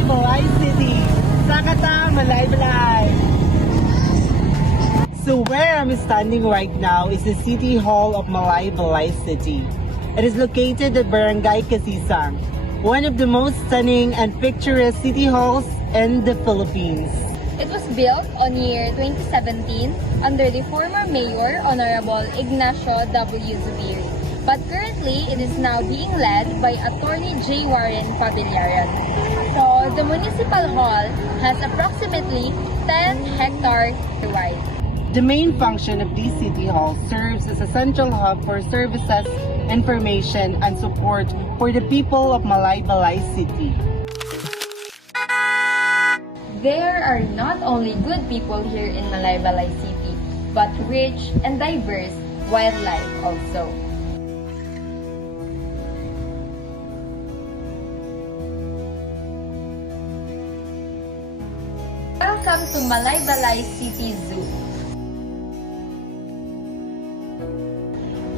Balay City. Sakata, Balay. So where I'm standing right now is the City Hall of Balay City. It is located at Barangay Kasisang, one of the most stunning and picturesque city halls in the Philippines. It was built on year 2017 under the former mayor, Honorable Ignacio W. Zubiri. But currently, it is now being led by Attorney J. Warren Pabiliaran. So, the municipal hall has approximately 10 hectares wide. The main function of this city hall serves as a central hub for services, information, and support for the people of Balay City. There are not only good people here in Balay City, but rich and diverse wildlife also. Welcome to Balay City Zoo.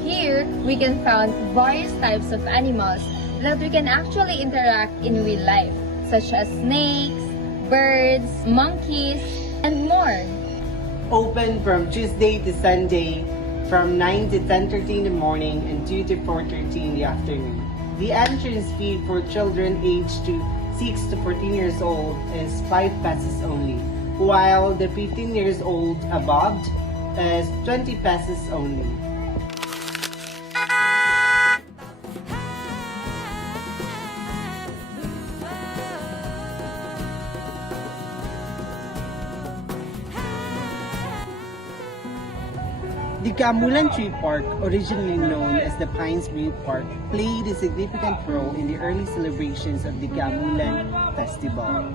Here, we can find various types of animals that we can actually interact in real life, such as snakes, birds, monkeys, and more. Open from Tuesday to Sunday from 9 to 10:30 in the morning and 2 to 4:30 in the afternoon. The entrance fee for children aged to 6 to 14 years old is 5 pesos only, while the 15 years old above is 20 pesos only. The Kaamulan Tree Park, originally known as the Pines View Park, played a significant role in the early celebrations of the Kaamulan Festival.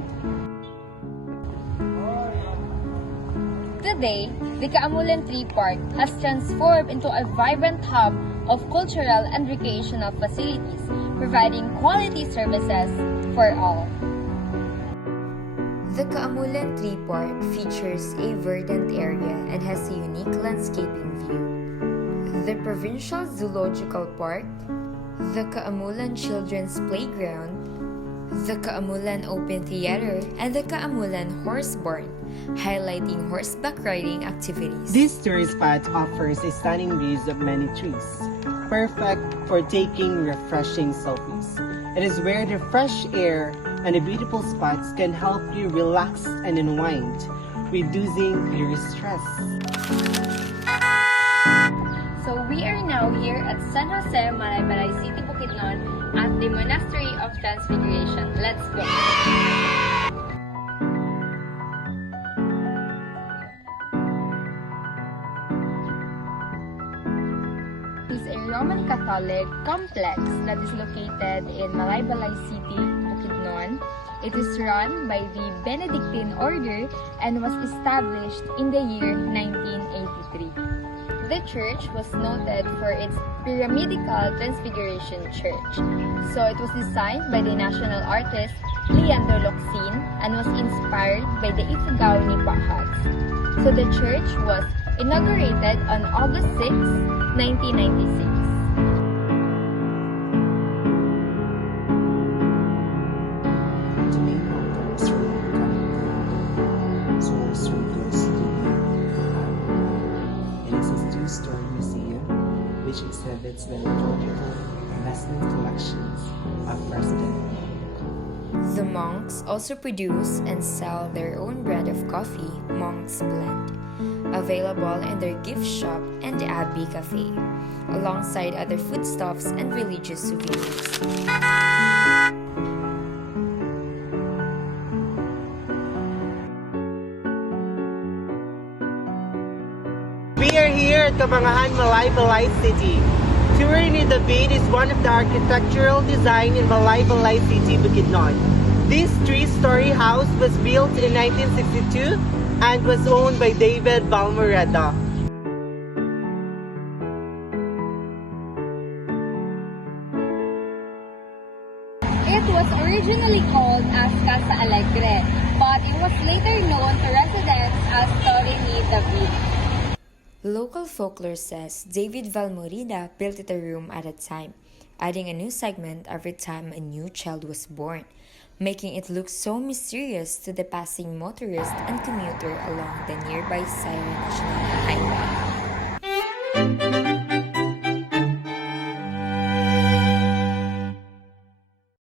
Today, the Kaamulan Tree Park has transformed into a vibrant hub of cultural and recreational facilities, providing quality services for all. The Kaamulan Tree Park features a verdant area and has a unique landscaping view. The Provincial Zoological Park, the Kaamulan Children's Playground, the Kaamulan Open Theater, and the Kaamulan Horse Barn, highlighting horseback riding activities. This tourist spot offers a stunning views of many trees, perfect for taking refreshing selfies. It is where the fresh air and the beautiful spots can help you relax and unwind, reducing your stress. So we are now here at San Jose, Balay City, Bukidnon at the Monastery of Transfiguration. Let's go! It is a Roman Catholic complex that is located in Balay City, Bukidnon. It is run by the Benedictine Order and was established in the year 1983. The church was noted for its pyramidical Transfiguration Church. So it was designed by the national artist Leandro Locsin and was inspired by the Ifugao Nipa huts. So the church was inaugurated on August 6, 1996. Story museum, which exhibits the liturgical investment collections of President. The monks also produce and sell their own brand of coffee, Monk's Blend, available in their gift shop and the Abbey Cafe, alongside other foodstuffs and religious souvenirs. We are here at Kabangahan, Balay City. Touring in the Bait is one of the architectural design in Balay City, Bukidnon. This three-story house was built in 1962 and was owned by David Balmoreda. It was originally called as Casa Alegre, but it was later known to residents as Torre ni David. Local folklore says David Valmorida built it a room at a time, adding a new segment every time a new child was born. making it look so mysterious to the passing motorist and commuter along the nearby Sierra National Highway.